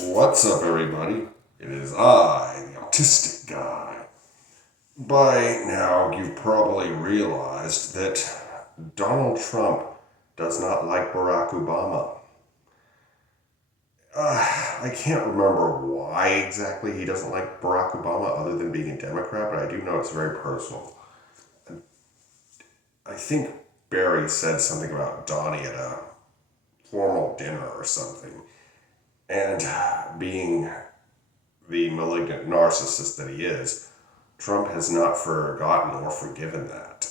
What's up, everybody? It is I, the autistic guy. By now, you've probably realized that Donald Trump does not like Barack Obama. I can't remember why exactly he doesn't like Barack Obama other than being a Democrat, but I do know it's very personal. I think Barry said something about Donnie at a formal dinner or something, and being the malignant narcissist that he is, Trump has not forgotten or forgiven that.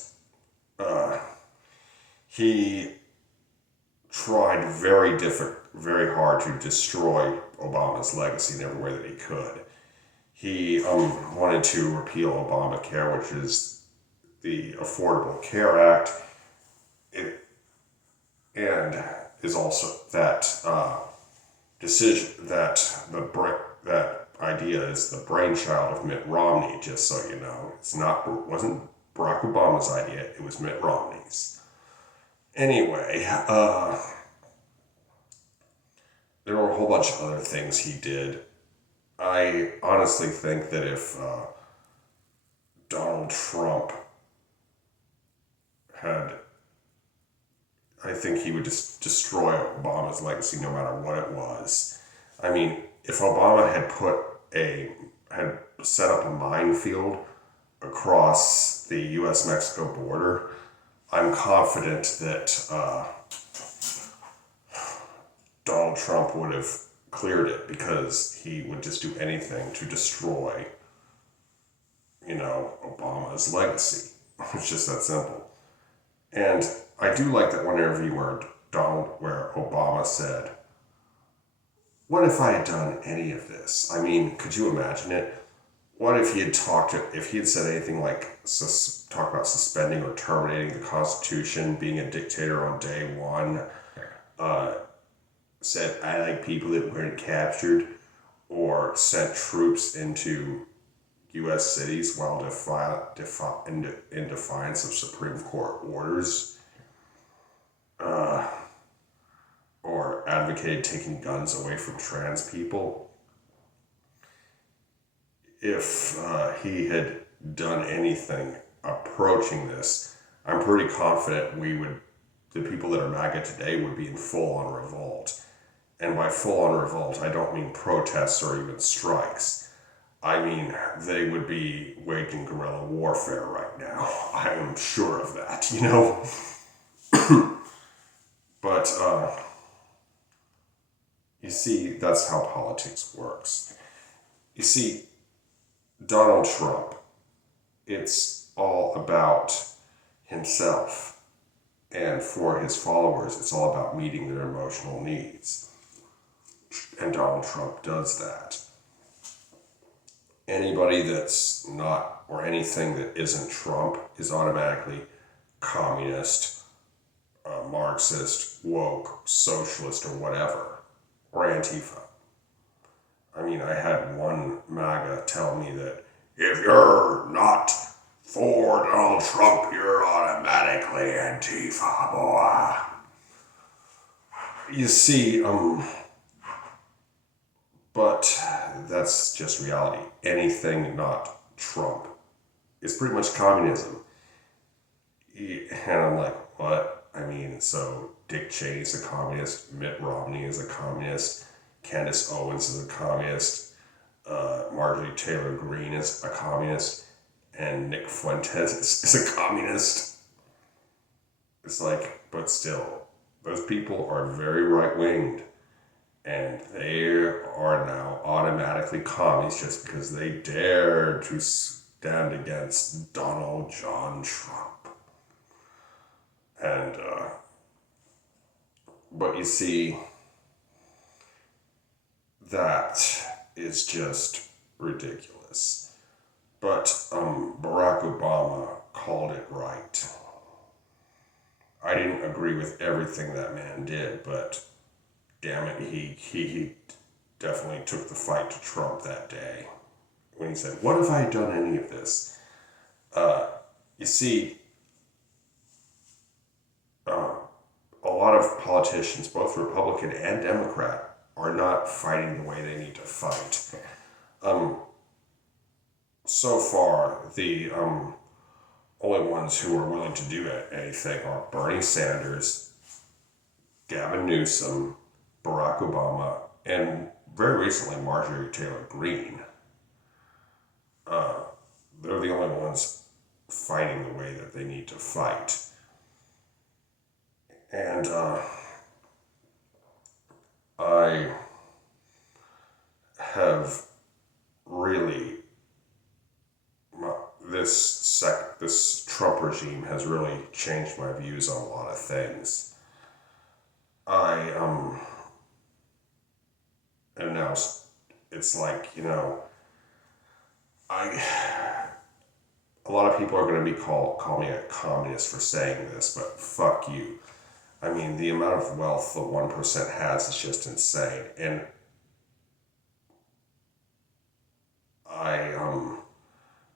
He tried very hard to destroy Obama's legacy in every way that he could. He wanted to repeal Obamacare, which is the Affordable Care Act, and is also that decision that idea is the brainchild of Mitt Romney. Just so you know, wasn't Barack Obama's idea; it was Mitt Romney's. Anyway, there were a whole bunch of other things he did. I honestly think that if Donald Trump had, I think he would just destroy Obama's legacy no matter what it was. I mean, if Obama had set up a minefield across the U.S.-Mexico border, I'm confident that Donald Trump would have cleared it because he would just do anything to destroy, Obama's legacy. It's just that simple. And I do like that one interview where Obama said, "What if I had done any of this?" I mean, could you imagine it? What if if he had said anything like talk about suspending or terminating the Constitution, being a dictator on day one, said I like people that weren't captured, or sent troops into U.S. cities while in defiance of Supreme Court orders, or advocated taking guns away from trans people. If he had done anything approaching this, I'm pretty confident the people that are MAGA today would be in full-on revolt. And by full-on revolt, I don't mean protests or even strikes. I mean, they would be waging guerrilla warfare right now. I am sure of that, But, you see, that's how politics works. You see, Donald Trump, it's all about himself. And for his followers, it's all about meeting their emotional needs. And Donald Trump does that. Anybody that's not, or anything that isn't Trump, is automatically communist, Marxist, woke, socialist, or whatever, or Antifa. I mean, I had one MAGA tell me that if you're not for Donald Trump, you're automatically Antifa, boy. You see, but that's just reality. Anything not Trump is pretty much communism. And I'm like, what? I mean, so Dick Cheney's a communist, Mitt Romney is a communist, Candace Owens is a communist, Marjorie Taylor Greene is a communist, and Nick Fuentes is a communist. It's like, but still, those people are very right-winged, and they are now automatically commies just because they dare to stand against Donald John Trump. And, but you see, that is just ridiculous. But Barack Obama called it right. I didn't agree with everything that man did, but damn it, he definitely took the fight to Trump that day when he said, "What if I had done any of this?" You see, a lot of politicians, both Republican and Democrat, are not fighting the way they need to fight. So far, the only ones who are willing to do anything are Bernie Sanders, Gavin Newsom, Barack Obama, and very recently Marjorie Taylor Greene. They're the only ones fighting the way that they need to fight. And I have really, this Trump regime has really changed my views on a lot of things. And now it's like, a lot of people are going to call me a communist for saying this, but fuck you. I mean, the amount of wealth the 1% has is just insane. And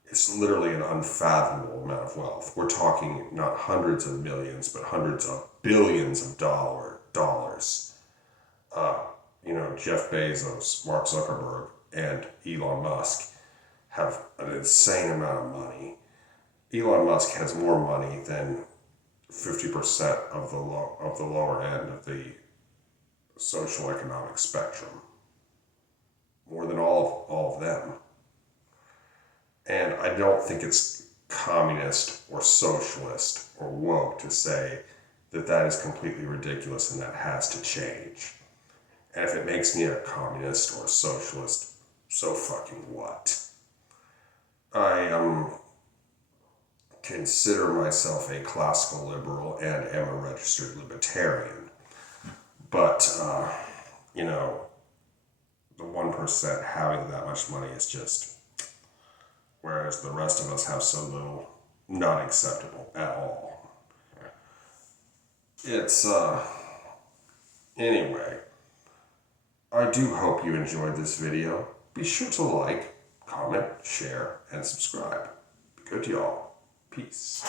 it's literally an unfathomable amount of wealth. We're talking not hundreds of millions, but hundreds of billions of dollars. Jeff Bezos, Mark Zuckerberg, and Elon Musk have an insane amount of money. Elon Musk has more money than 50% of the lower end of the social economic spectrum. More than all of them. And I don't think it's communist or socialist or woke to say that is completely ridiculous and that has to change. And if it makes me a communist or a socialist, so fucking what? I consider myself a classical liberal and am a registered libertarian. But, the 1% having that much money is just, whereas the rest of us have so little, not acceptable at all. It's, anyway, I do hope you enjoyed this video. Be sure to like, comment, share, and subscribe. Be good to y'all. Peace.